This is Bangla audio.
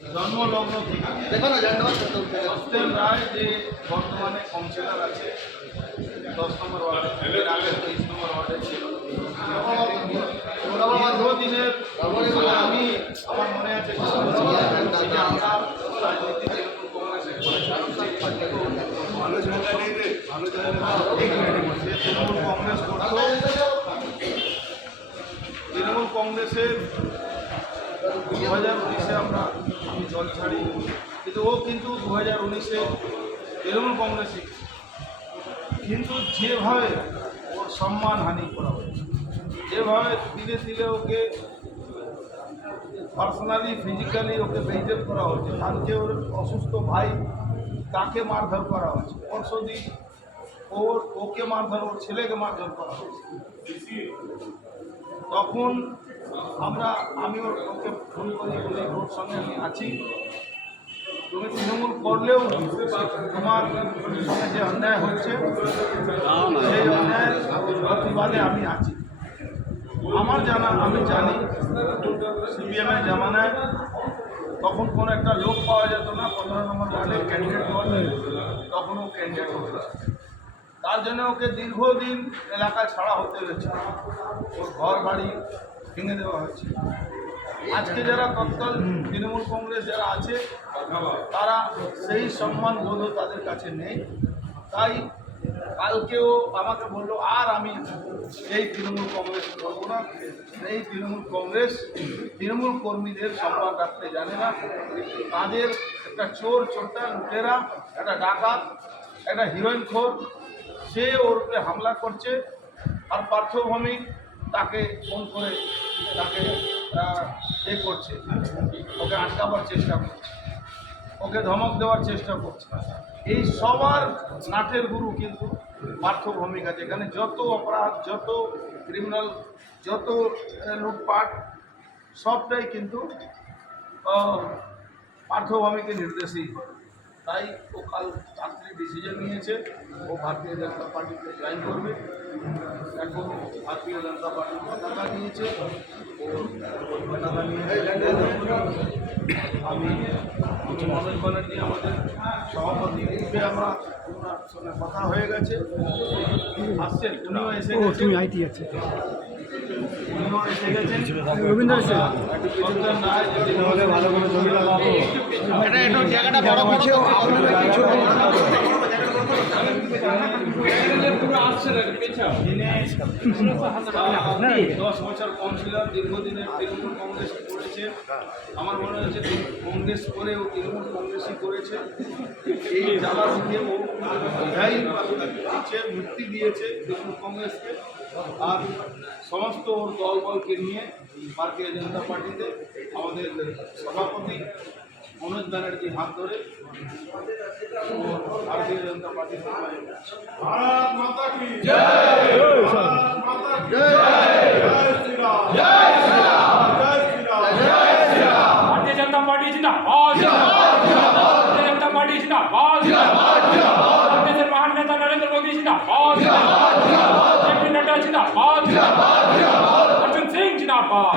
জন্মলগ্ন থেকে রায় যে বর্তমানে কাউন্সিলর আছে দশ নম্বর ওয়ার্ডে আগে তেইশ নম্বর ওয়ার্ডে ছিল দীর্ঘদিনের আমি আমার মনে আছে আমরা রাজনীতি তৃণমূল কংগ্রেসে দু হাজার উনিশে আমরা আমি জল ছাড়ি। কিন্তু ও কিন্তু দু হাজার উনিশে তৃণমূল কংগ্রেসই কিন্তু যেভাবে ওর সম্মান হানি করা হয়েছে, যেভাবে ধীরে ধীরে okay personally physically okay maintain করা হচ্ছে কালকে ওর অসুস্থ ভাই তাকে মারধর করা হয়েছে পরশুদিন ওর, ওকে মারধর, ওর ছেলেকে মারধর করা হয়েছে। তখন আমরা আমি ওকে ফোন করি বলি, ওর সঙ্গে আমি আছি। তুমি তৃণমূল করলেও তোমার সঙ্গে যে অন্যায় হচ্ছে, সেই অন্যায়ের প্রতিবাদে আমি আছি। আমার জানা, আমি জানি, সিপিএমের জামানায় তখন কোনো একটা লোক পাওয়া যেত না পনেরো নম্বর ওয়ার্ডের ক্যান্ডিডেট হওয়ার তখন ও ক্যান্ডিডেট হতো তার জন্য ওকে দীর্ঘদিন এলাকায় ছাড়া হতে হয়েছে। ওর ঘর বাড়ি ভেঙে দেওয়া হয়েছে। আজকে যারা তৎকাল তৃণমূল কংগ্রেস যারা আছে তারা সেই সম্মান বোধ তাদের কাছে নেই। তাই কালকেও আমাকে বলল আর আমি এই তৃণমূল কংগ্রেস করব না। এই তৃণমূল কংগ্রেস তৃণমূল কর্মীদের সম্মান রাখতে জানে না। তাদের একটা চোর চোরটা লুটেরা একটা ডাকাত একটা হিরোইন খোর সে ওর উপরে হামলা করছে। আর পার্থভূমিক তাকে ফোন করে তাকে এ করছে। ওকে আটকাবার চেষ্টা করছে। ওকে ধমক দেওয়ার চেষ্টা করছে। এই সবার নাটের গুরু কিন্তু পার্থ ভূমিকা, যেখানে যত অপরাধ, যত ক্রিমিনাল যত লুটপাট, সবটাই কিন্তু পার্থ ভূমিকে নির্দেশই করে। তাই ও কাল রাত্রে ডিসিশন নিয়েছে। ও ভারতীয় জনতা পার্টিতে জয়েন করবে। এখন ভারতীয় জনতা পার্টির পতাকা নিয়েছে। ও পতাকা নিয়ে আমি মনোজ ব্যানার্জি আমাদের সভাপতি রূপে আমরা ওনার সঙ্গে কথা হয়ে গেছে। আসছেন? উনিও এসে তুমি আইটি আছে রবীন্দ্র এসে সন্তান রায় যদি ভালো করে জমি লাগাবো এটা একটু জায়গাটা বড় করছে আপনাদের কিছু যিনি দশ বছর কাউন্সিলর দীর্ঘদিনের তৃণমূল কংগ্রেস করেছে। আমার মনে হচ্ছে কংগ্রেস করে ও তৃণমূল কংগ্রেসই করেছে। এই জ্বালা থেকে ও মুক্তি দিয়েছে তৃণমূল কংগ্রেসকে। আর সমস্ত ওর দল বলকে নিয়ে ভারতীয় জনতা পার্টিতে আমাদের সভাপতি মনোজ ব্যানার্জি হাত ধরে भारतीय जनता पार्टी भारत माता की जय। जय जय जय जय भारतीय जनता पार्टी जिंदाबाद। भारतीय जनता पार्टी भारतीय महान नेता नरेंद्र मोदी जिंदाबाद। जेपी नड्डा जिंदाबाद। अर्जुन सिंह जिंदाबाद।